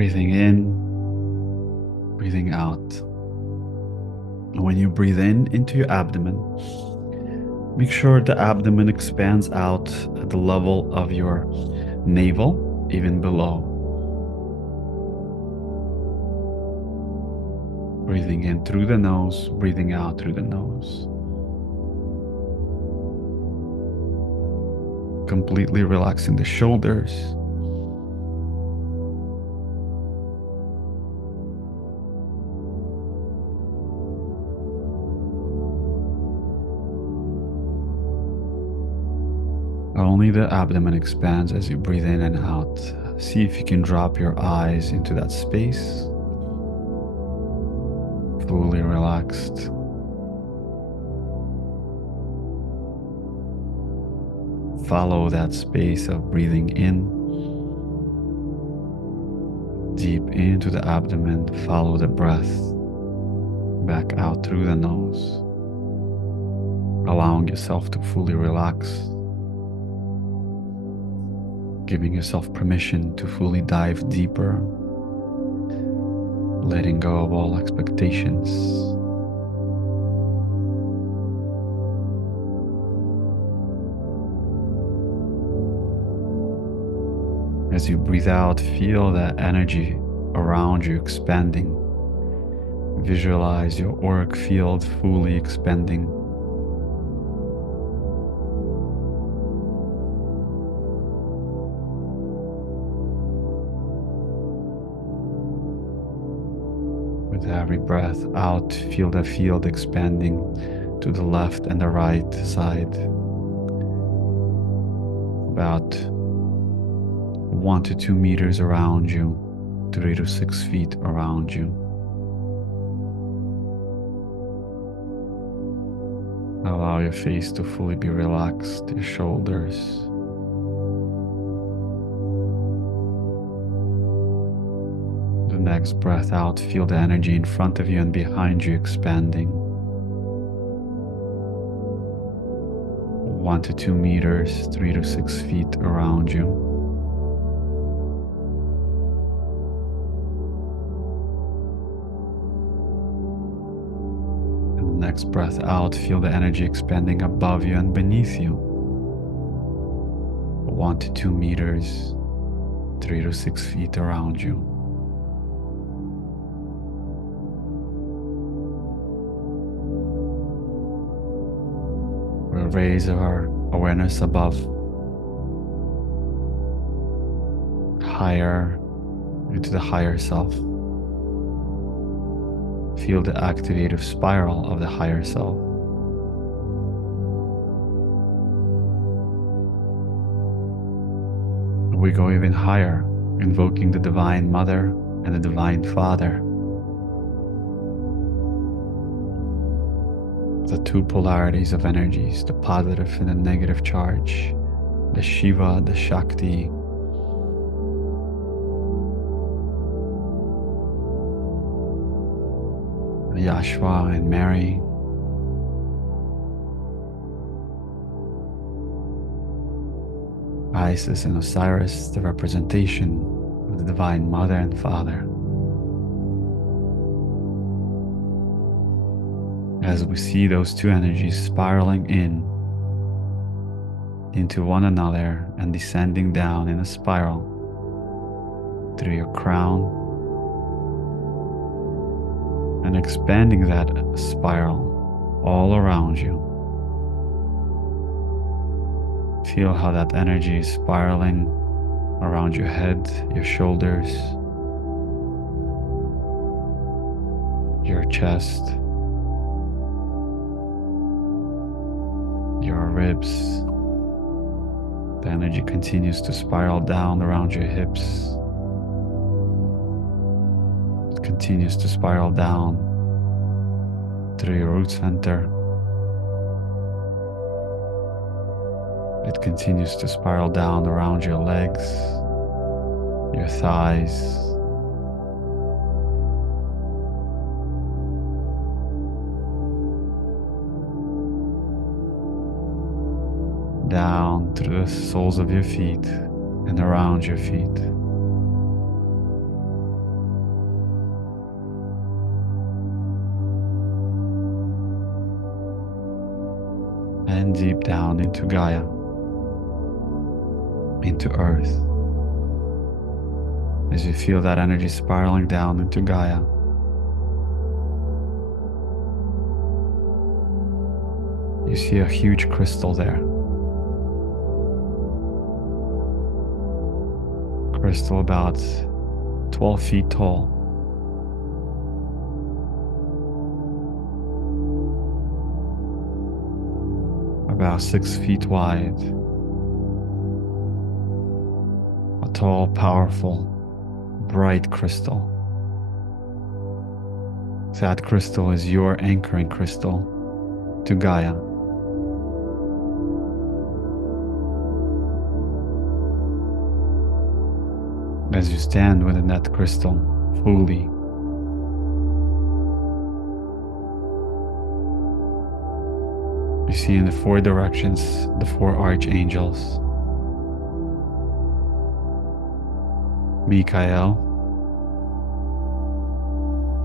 Breathing in, breathing out. And when you breathe in into your abdomen, make sure the abdomen expands out at the level of your navel, even below. Breathing in through the nose, breathing out through the nose. Completely relaxing the shoulders. Only the abdomen expands as you breathe in and out. See if you can drop your eyes into that space. Fully relaxed. Follow that space of breathing in, deep into the abdomen. Follow the breath back out through the nose, allowing yourself to fully relax, giving yourself permission to fully dive deeper, letting go of all expectations. As you breathe out, feel that energy around you expanding. Visualize your auric field fully expanding. With every breath out, feel the field expanding to the left and the right side. About 1 to 2 meters around you, 3 to 6 feet around you. Allow your face to fully be relaxed, your shoulders. The next breath out, feel the energy in front of you and behind you expanding. 1 to 2 meters, 3 to 6 feet around you. Next breath out, feel the energy expanding above you and beneath you. 1 to 2 meters, 3 to 6 feet around you. We'll raise our awareness above, higher into the higher self. Feel the activative spiral of the higher self. We go even higher, invoking the Divine Mother and the Divine Father. The two polarities of energies, the positive and the negative charge, the Shiva, the Shakti, Yashua and Mary. Isis and Osiris, the representation of the Divine Mother and Father. As we see those two energies spiraling into one another and descending down in a spiral through your crown, and expanding that spiral all around you. Feel how that energy is spiraling around your head, your shoulders, your chest, your ribs. The energy continues to spiral down around your hips. Continues to spiral down through your root center. It continues to spiral down around your legs, your thighs, down through the soles of your feet and around your feet. and deep down into Gaia, into Earth. As you feel that energy spiraling down into Gaia, you see a huge crystal there. Crystal about 12 feet tall. About 6 feet wide. A tall, powerful, bright crystal. That crystal is your anchoring crystal to Gaia. As you stand within that crystal fully, you see in the 4 directions the 4 archangels: Michael,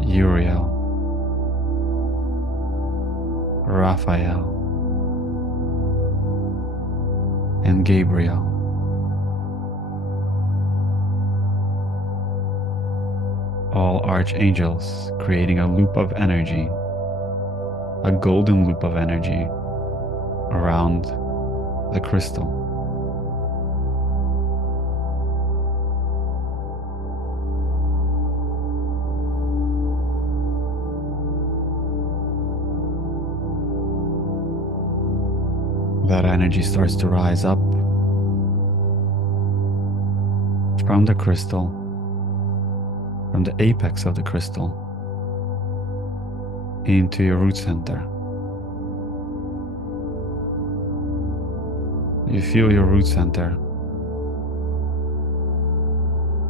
Uriel, Raphael, and Gabriel. All archangels creating a loop of energy, a golden loop of energy around the crystal. That energy starts to rise up from the crystal, from the apex of the crystal, into your root center. You feel your root center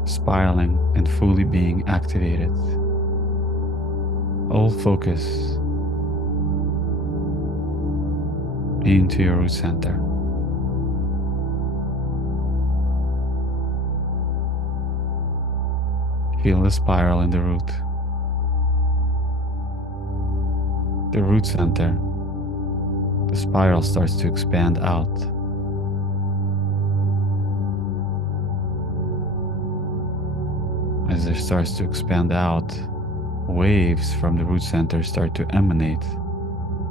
spiraling and fully being activated. All focus into your root center. Feel the spiral in the root. The root center, the spiral starts to expand out. As it starts to expand out, waves from the root center start to emanate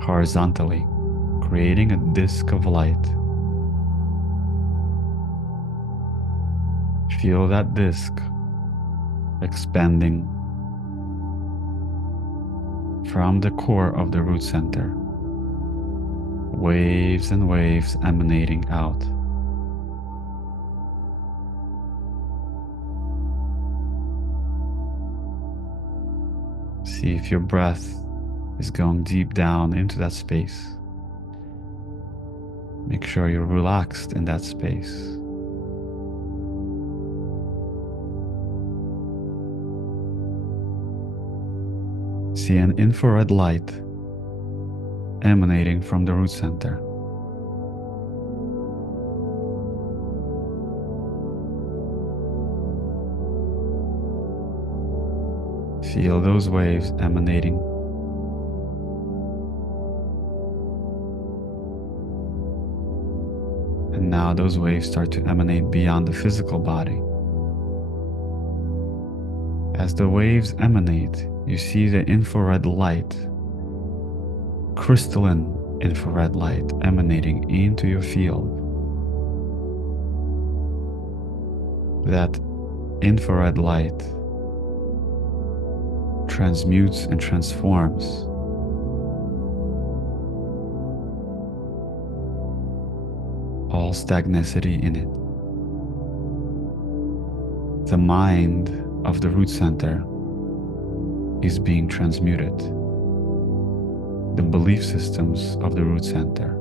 horizontally, creating a disk of light. Feel that disk expanding from the core of the root center. Waves and waves emanating out. See if your breath is going deep down into that space. Make sure you're relaxed in that space. See an infrared light emanating from the root center. Feel those waves emanating. And now those waves start to emanate beyond the physical body. As the waves emanate, you see the infrared light, crystalline infrared light emanating into your field. That infrared light transmutes and transforms all stagnicity in it. The mind of the root center is being transmuted. The belief systems of the root center,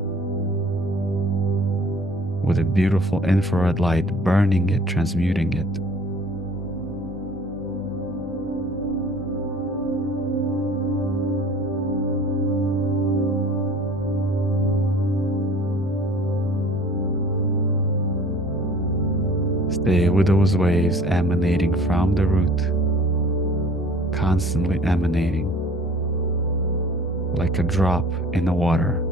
with a beautiful infrared light burning it, transmuting it. Stay with those waves emanating from the root, constantly emanating like a drop in the water,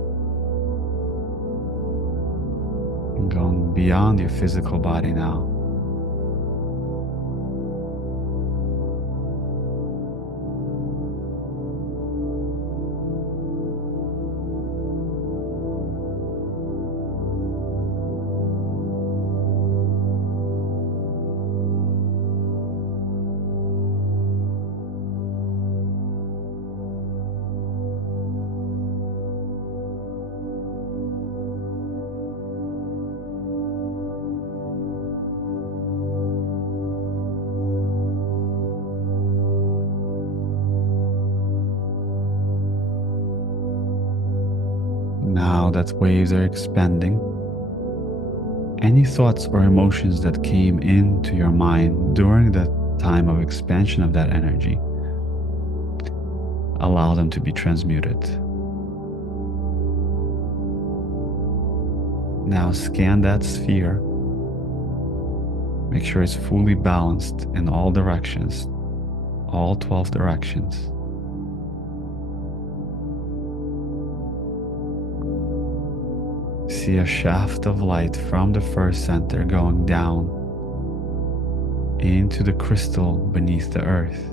going beyond your physical body now. Now that waves are expanding, any thoughts or emotions that came into your mind during the time of expansion of that energy, allow them to be transmuted. Now scan that sphere. Make sure it's fully balanced in all directions, all 12 directions. See a shaft of light from the first center going down into the crystal beneath the earth.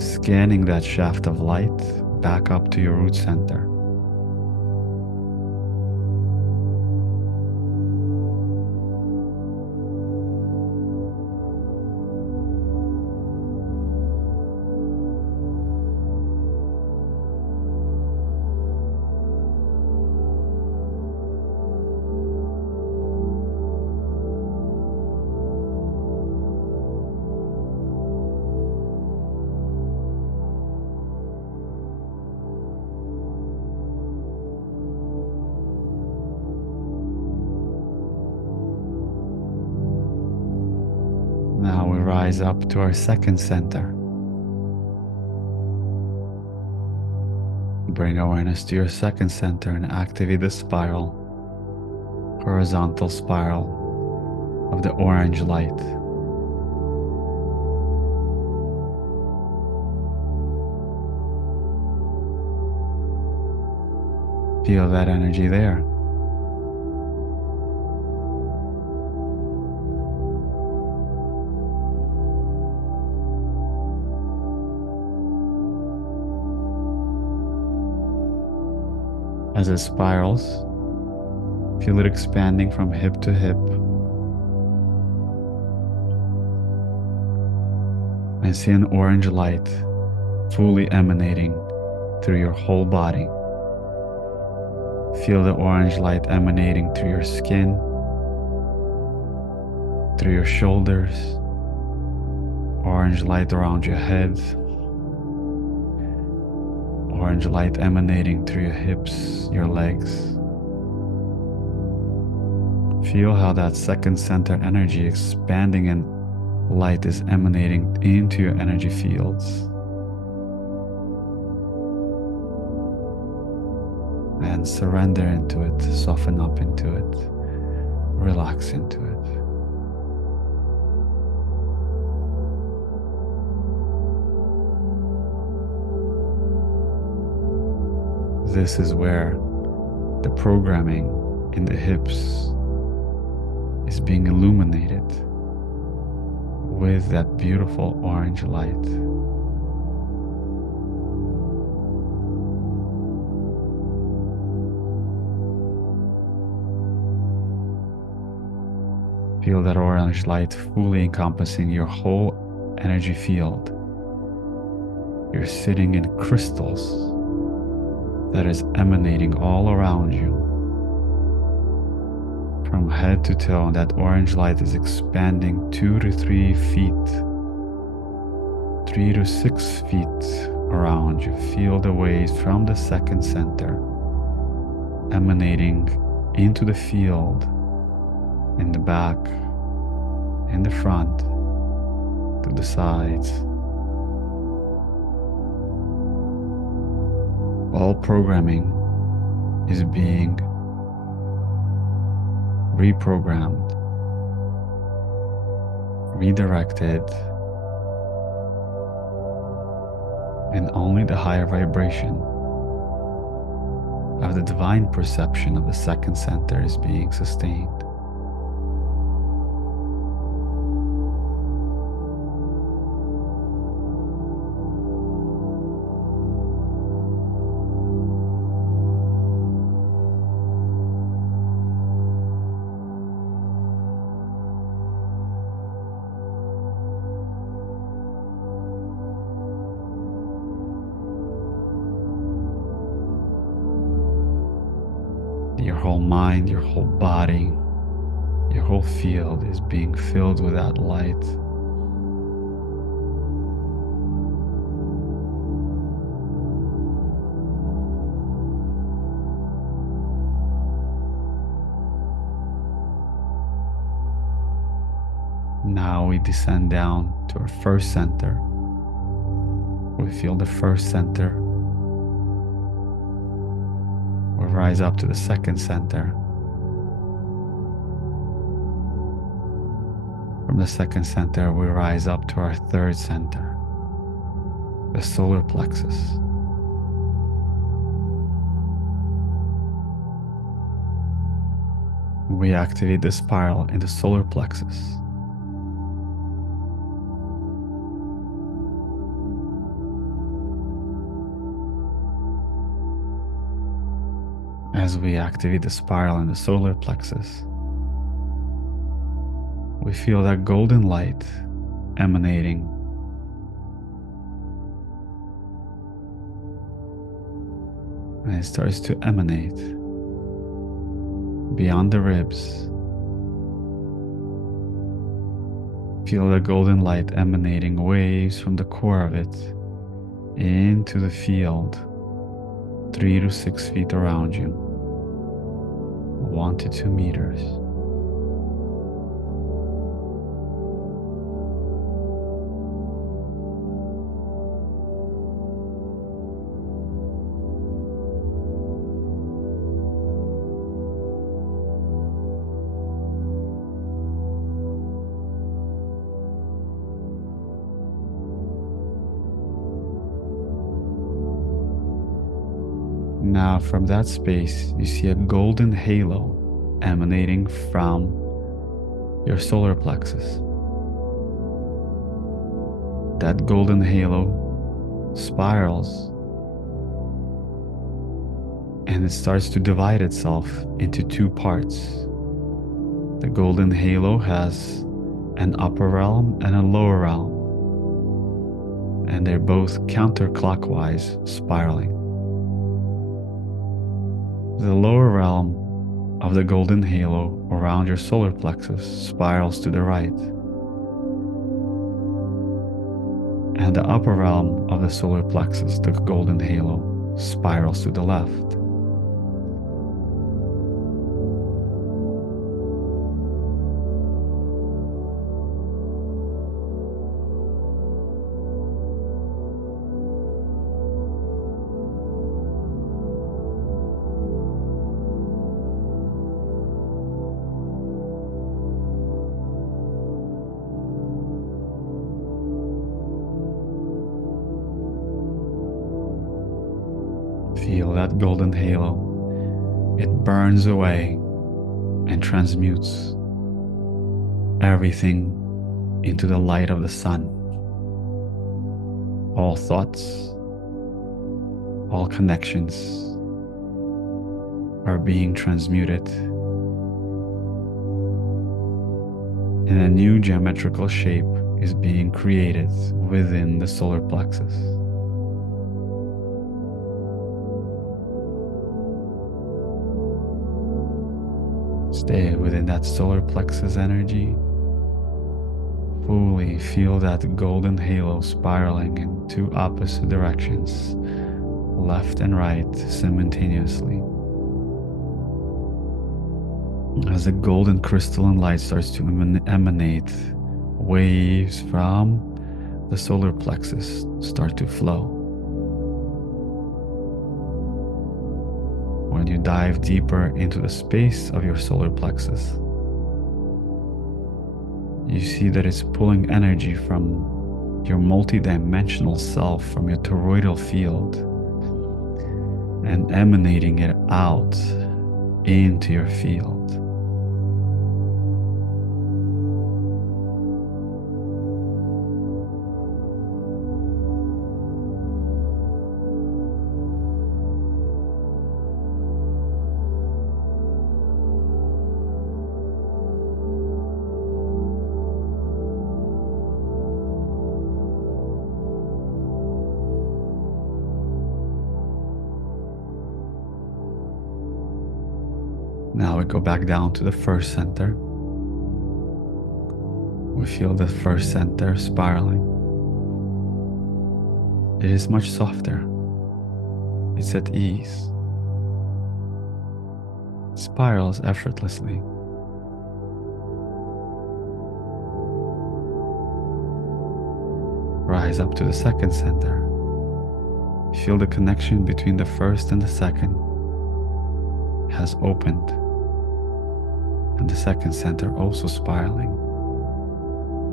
Scanning that shaft of light back up to your root center. Now we rise up to our second center. Bring awareness to your second center and activate the spiral, horizontal spiral of the orange light. Feel that energy there. As it spirals, feel it expanding from hip to hip, and see an orange light fully emanating through your whole body. Feel the orange light emanating through your skin, through your shoulders, orange light around your head, orange light emanating through your hips, your legs. Feel how that second center energy expanding and light is emanating into your energy fields. And surrender into it, soften up into it, relax into it. This is where the programming in the hips is being illuminated with that beautiful orange light. Feel that orange light fully encompassing your whole energy field. You're sitting in crystals that is emanating all around you. From head to toe, that orange light is expanding 2 to 3 feet, 3 to 6 feet around you. Feel the waves from the second center emanating into the field, in the back, in the front, to the sides. All programming is being reprogrammed, redirected, and only the higher vibration of the divine perception of the second center is being sustained. Your whole mind, your whole body, your whole field is being filled with that light. Now we descend down to our first center. We feel the first center. We rise up to the second center. From the second center, we rise up to our third center, the solar plexus. We activate the spiral in the solar plexus. As we activate the spiral in the solar plexus, we feel that golden light emanating and it starts to emanate beyond the ribs. Feel the golden light emanating waves from the core of it into the field 3 to 6 feet around you, 1 to 2 meters. Now from that space, you see a golden halo emanating from your solar plexus. That golden halo spirals and it starts to divide itself into 2 parts. The golden halo has an upper realm and a lower realm, and they're both counterclockwise spiraling. The lower realm of the golden halo around your solar plexus spirals to the right, and the upper realm of the solar plexus, the golden halo, spirals to the left. Feel that golden halo. It burns away and transmutes everything into the light of the sun. All thoughts, all connections are being transmuted, and a new geometrical shape is being created within the solar plexus. Stay within that solar plexus energy. Fully feel that golden halo spiraling in 2 opposite directions, left and right, simultaneously. As the golden crystalline light starts to emanate, waves from the solar plexus start to flow. When you dive deeper into the space of your solar plexus, you see that it's pulling energy from your multidimensional self from your toroidal field and emanating it out into your field. Now we go back down to the first center. We feel the first center spiraling. It is much softer. It's at ease. It spirals effortlessly. Rise up to the second center. Feel the connection between the first and the second has opened, and the second center also spiraling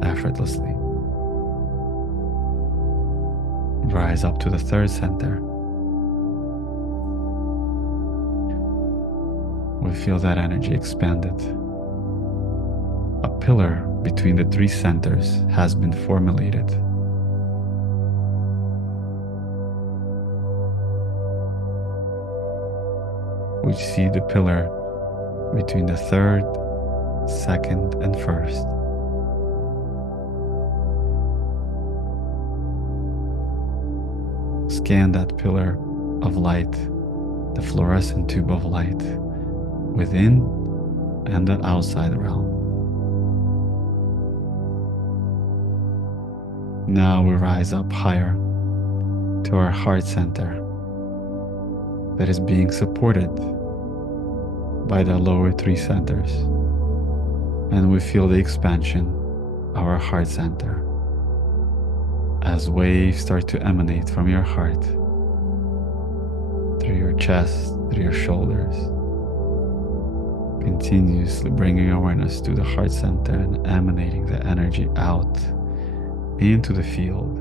effortlessly. Rise up to the third center. We feel that energy expanded. A pillar between the three centers has been formulated. We see the pillar between the third, second, and first. Scan that pillar of light, the fluorescent tube of light, within and the outside realm. Now we rise up higher to our heart center that is being supported by the lower three centers, and we feel the expansion of our heart center as waves start to emanate from your heart through your chest, through your shoulders, continuously bringing awareness to the heart center and emanating the energy out into the field.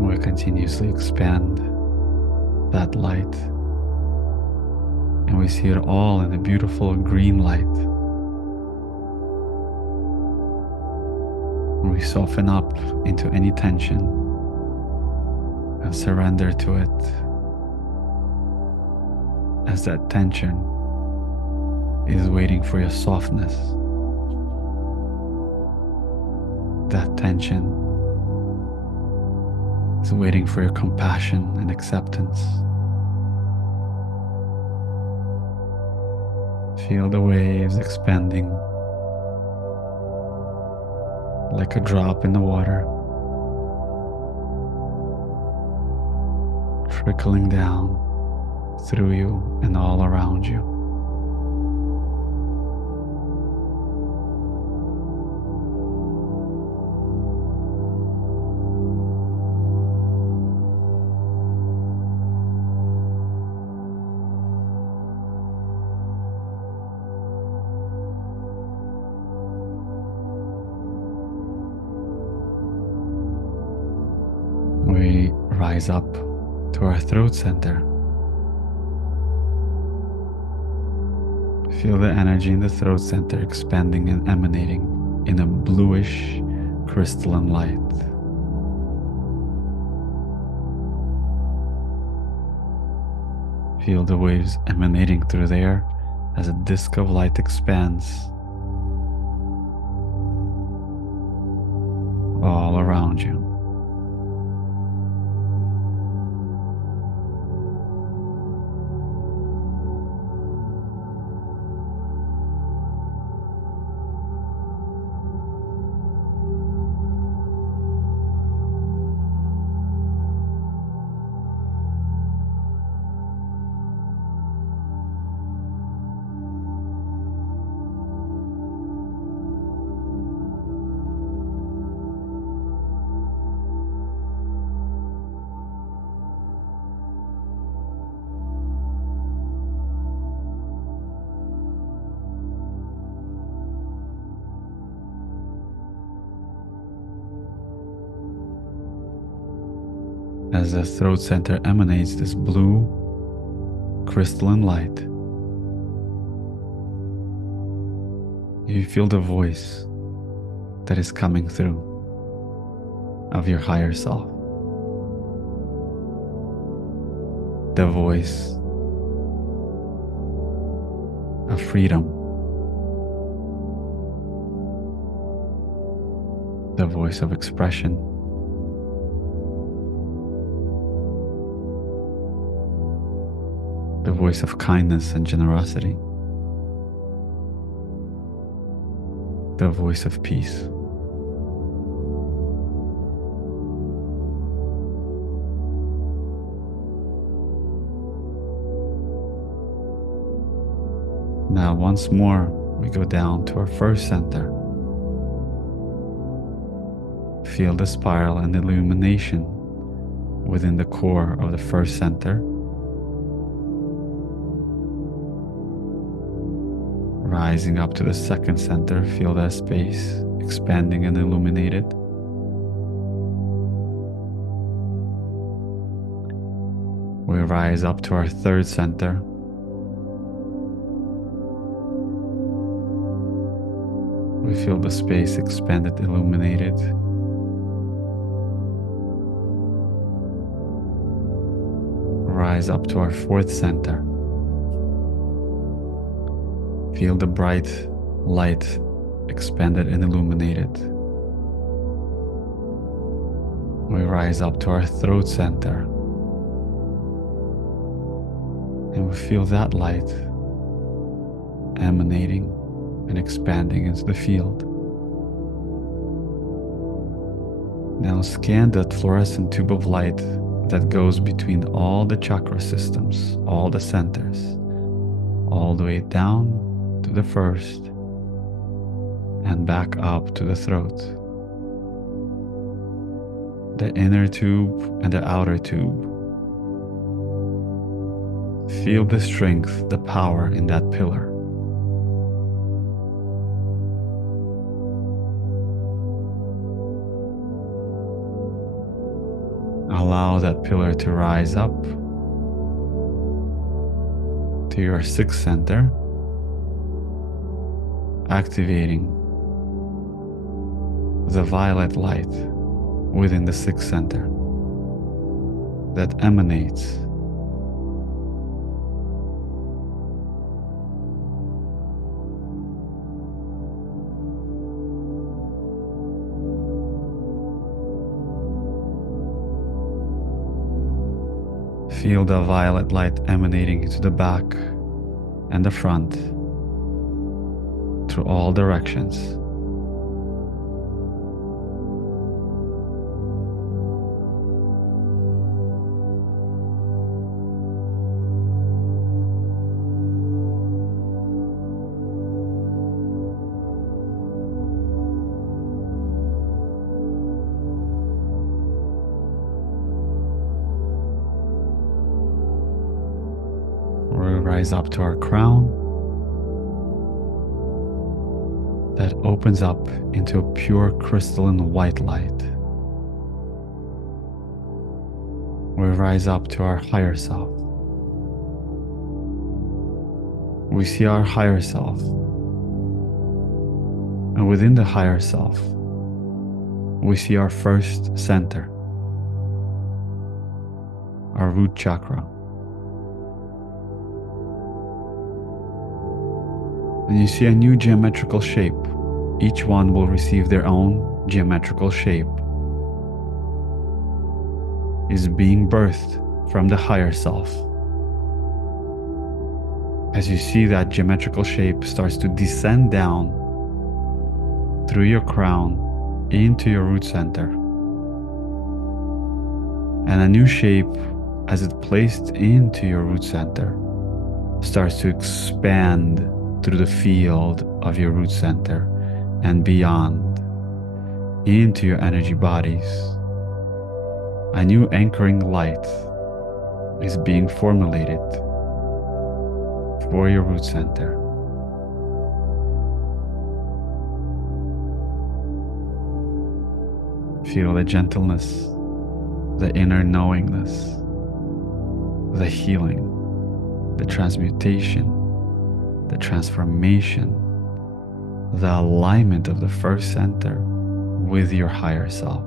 We continuously expand that light, and we see it all in a beautiful green light. We soften up into any tension and surrender to it, as that tension is waiting for your softness. That tension is waiting for your compassion and acceptance. Feel the waves expanding like a drop in the water, trickling down through you and all around you. We rise up to our throat center. Feel the energy in the throat center expanding and emanating in a bluish crystalline light. Feel the waves emanating through there as a disk of light expands all around you. As the throat center emanates this blue crystalline light, you feel the voice that is coming through of your higher self. The voice of freedom. The voice of expression. The voice of kindness and generosity. The voice of peace. Now, once more, we go down to our first center. Feel the spiral and illumination within the core of the first center. Rising up to the second center, feel that space expanding and illuminated. We rise up to our third center. We feel the space expanded, illuminated. Rise up to our fourth center. Feel the bright light expanded and illuminated. We rise up to our throat center. And we feel that light emanating and expanding into the field. Now scan that fluorescent tube of light that goes between all the chakra systems, all the centers, all the way down to the first and back up to the throat. The inner tube and the outer tube. Feel the strength, the power in that pillar. Allow that pillar to rise up to your sixth center, activating the violet light within the sixth center that emanates Feel the violet light emanating into the back and the front through all directions. Rise up to our crown that opens up into a pure crystalline white light. We rise up to our higher self. We see our higher self, and within the higher self we see our first center, our root chakra. And you see a new geometrical shape. Each one will receive their own geometrical shape. Is being birthed from the higher self. As you see that geometrical shape starts to descend down through your crown into your root center. And a new shape, as it's placed into your root center, starts to expand through the field of your root center and beyond into your energy bodies. A new anchoring light is being formulated for your root center. Feel the gentleness, the inner knowingness, the healing, the transmutation, the transformation, the alignment of the first center with your higher self.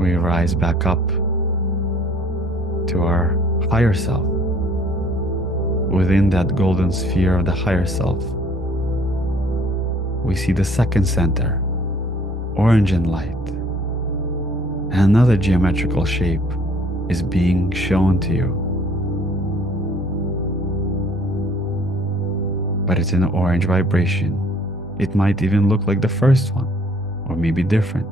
We rise back up to our higher self. Within that golden sphere of the higher self, we see the second center, orange and light. And another geometrical shape is being shown to you. But it's an orange vibration. It might even look like the first one, or maybe different.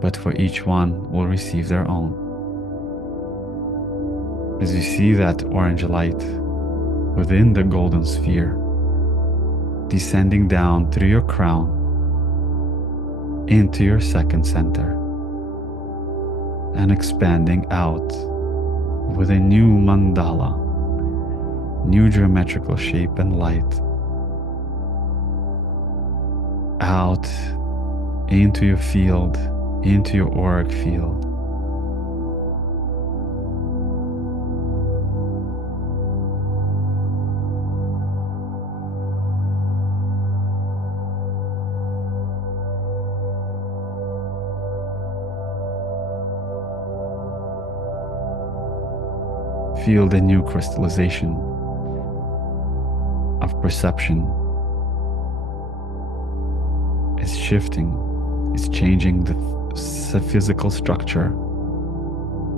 But for each one will receive their own. As you see that orange light within the golden sphere, descending down through your crown into your second center and expanding out with a new mandala, new geometrical shape and light out into your field, into your auric field. Feel the new crystallization of perception. It's shifting, it's changing the physical structure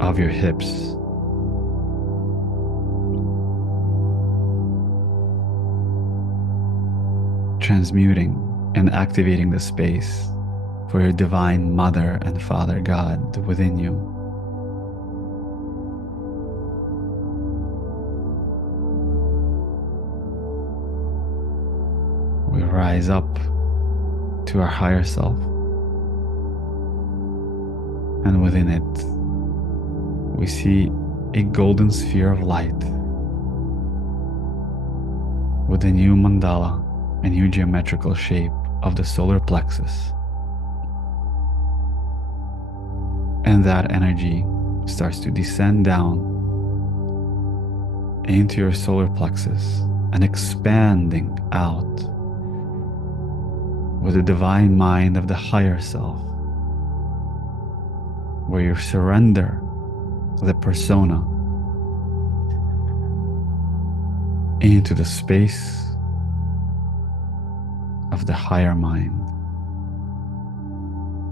of your hips. Transmuting and activating the space for your divine Mother and Father God within you. We rise up to our higher self, and within it we see a golden sphere of light with a new mandala, a new geometrical shape of the solar plexus. And that energy starts to descend down into your solar plexus and expanding out with the divine mind of the higher self, where you surrender the persona into the space of the higher mind.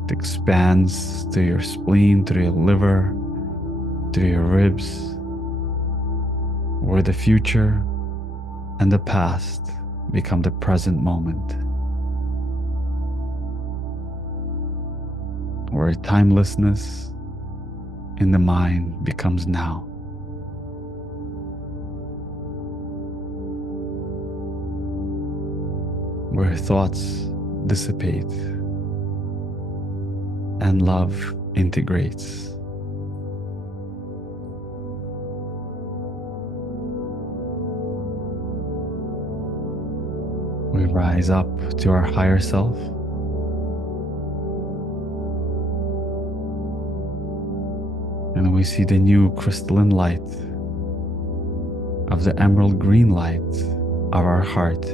It expands through your spleen, through your liver, through your ribs, where the future and the past become the present moment, where timelessness in the mind becomes now. Where thoughts dissipate and love integrates. We rise up to our higher self, and we see the new crystalline light of the emerald green light of our heart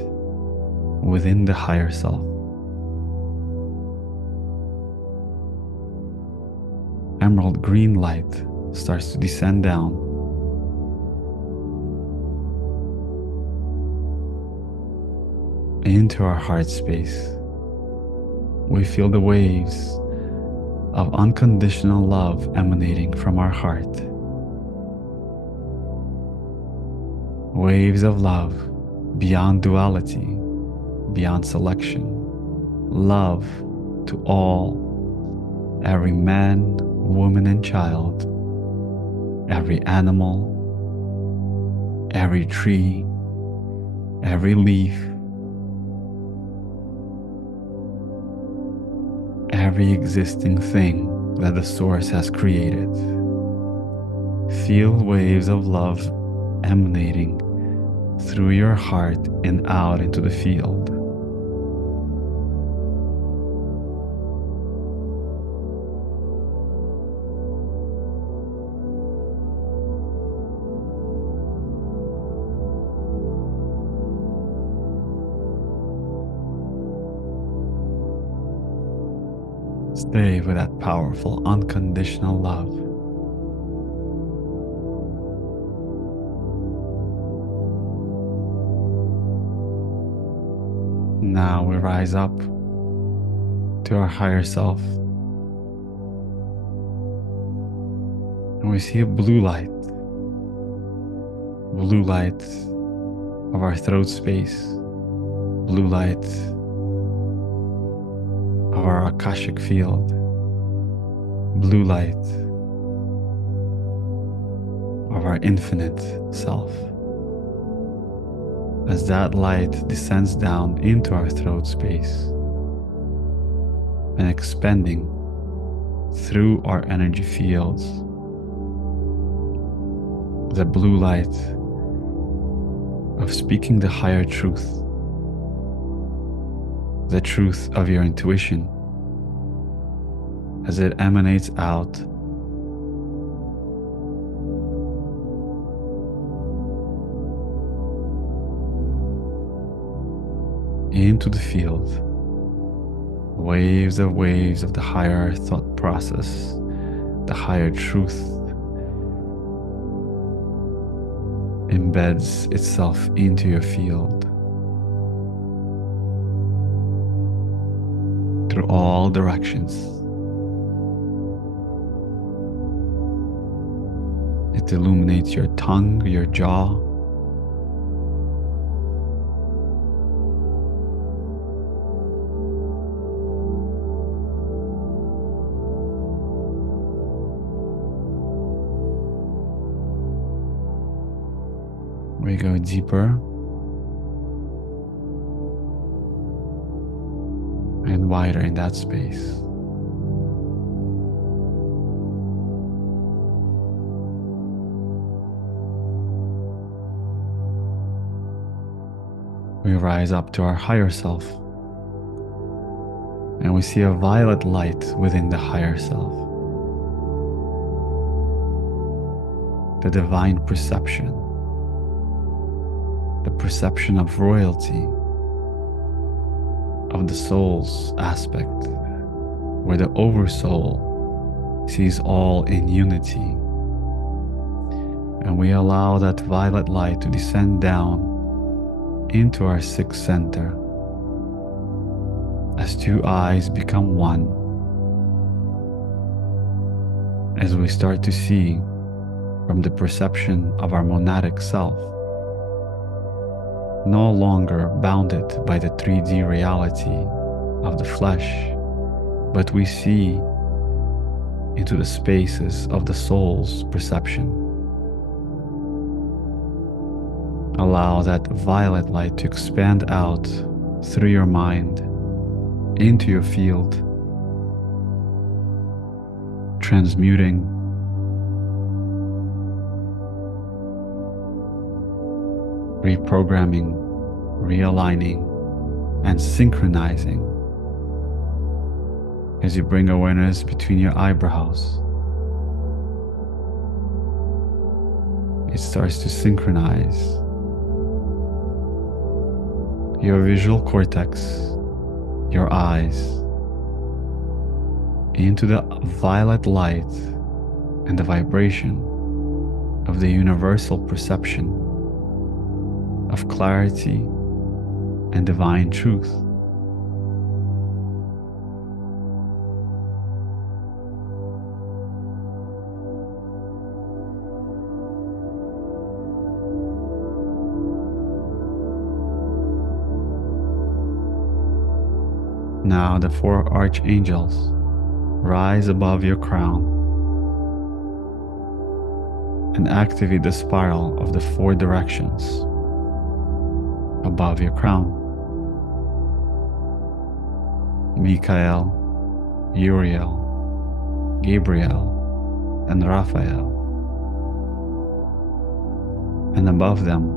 within the higher self. Emerald green light starts to descend down into our heart space. We feel the waves of unconditional love emanating from our heart. Waves of love beyond duality, beyond selection. Love to all, every man, woman, and child, every animal, every tree, every leaf, every existing thing that the Source has created. Feel waves of love emanating through your heart and out into the field. Stay with that powerful, unconditional love. Now we rise up to our higher self, and we see a blue light of our throat space, blue light of our Akashic field, blue light of our infinite self. As that light descends down into our throat space and expanding through our energy fields, the blue light of speaking the higher truth, the truth of your intuition, as it emanates out into the field. Waves of the higher thought process, the higher truth embeds itself into your field through all directions. It illuminates your tongue, your jaw, we go deeper and wider in that space. We rise up to our higher self, and we see a violet light within the higher self. The divine perception, the perception of royalty, of the soul's aspect, where the oversoul sees all in unity. And we allow that violet light to descend down into our sixth center as two eyes become one, as we start to see from the perception of our monadic self, no longer bounded by the 3D reality of the flesh, but we see into the spaces of the soul's perception. Allow that violet light to expand out through your mind into your field, transmuting, reprogramming, realigning, and synchronizing as you bring awareness between your eyebrows. It starts to synchronize your visual cortex, your eyes, into the violet light and the vibration of the universal perception of clarity and divine truth. Now the four archangels rise above your crown and activate the spiral of the four directions above your crown. Michael, Uriel, Gabriel, and Raphael. and above them,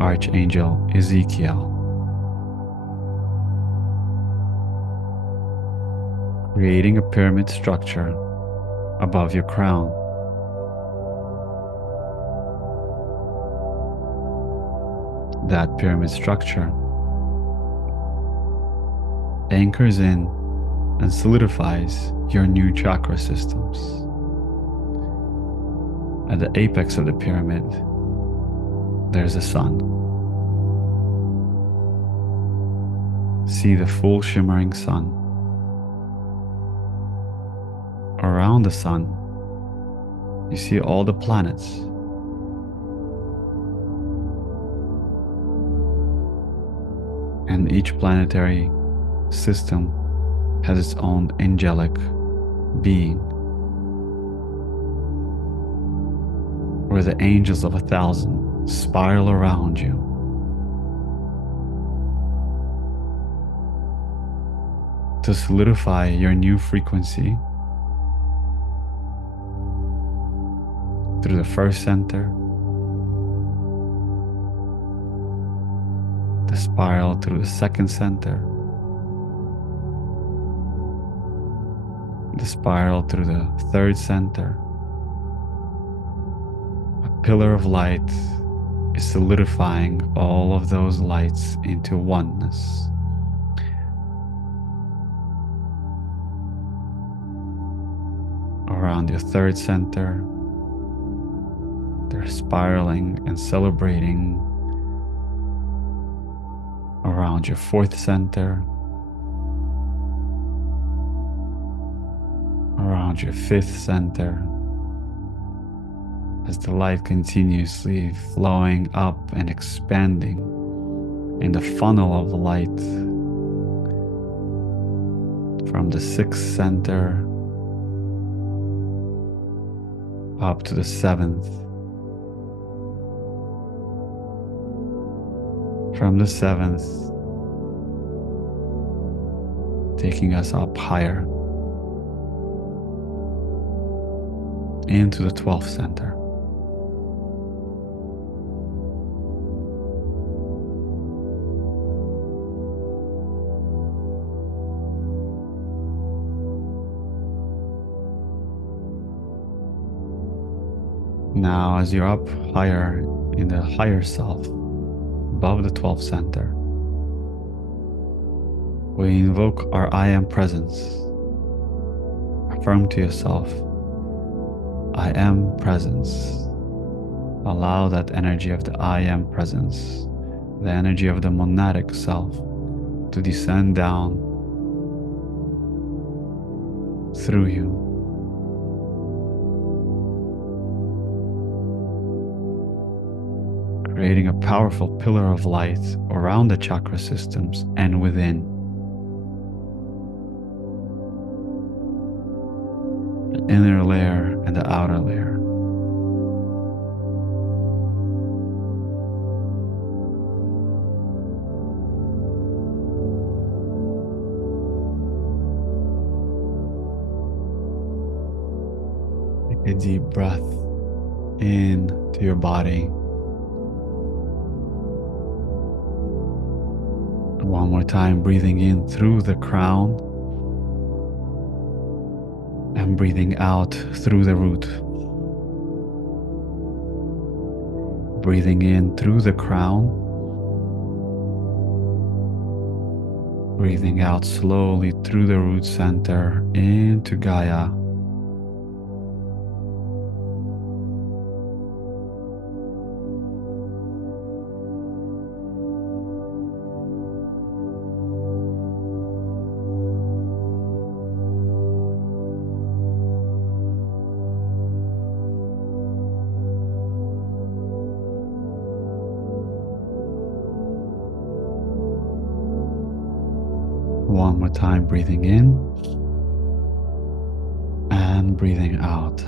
Archangel Ezekiel, creating a pyramid structure above your crown. That pyramid structure anchors in and solidifies your new chakra systems. At the apex of the pyramid, there's a sun. See the full shimmering sun. Around the sun, you see all the planets. And each planetary system has its own angelic being, where the angels of 1,000 spiral around you. To solidify your new frequency through the first center, the spiral through the second center, the spiral through the third center. A pillar of light is solidifying all of those lights into oneness. Around your third center, they're spiraling and celebrating. Around your fourth center, around your fifth center, as the light continuously flowing up and expanding in the funnel of light from the sixth center up to the seventh, from the seventh taking us up higher into the 12th center. Now, as you're up higher in the higher self, above the 12th center, we invoke our I am presence. Affirm to yourself, I am presence. Allow that energy of the I am presence, the energy of the monadic self, to descend down through you. Creating a powerful pillar of light around the chakra systems and within. The inner layer and the outer layer. Take a deep breath into your body. One more time, breathing in through the crown and breathing out through the root. Breathing in through the crown, breathing out slowly through the root center into Gaia. One more time, breathing in and breathing out.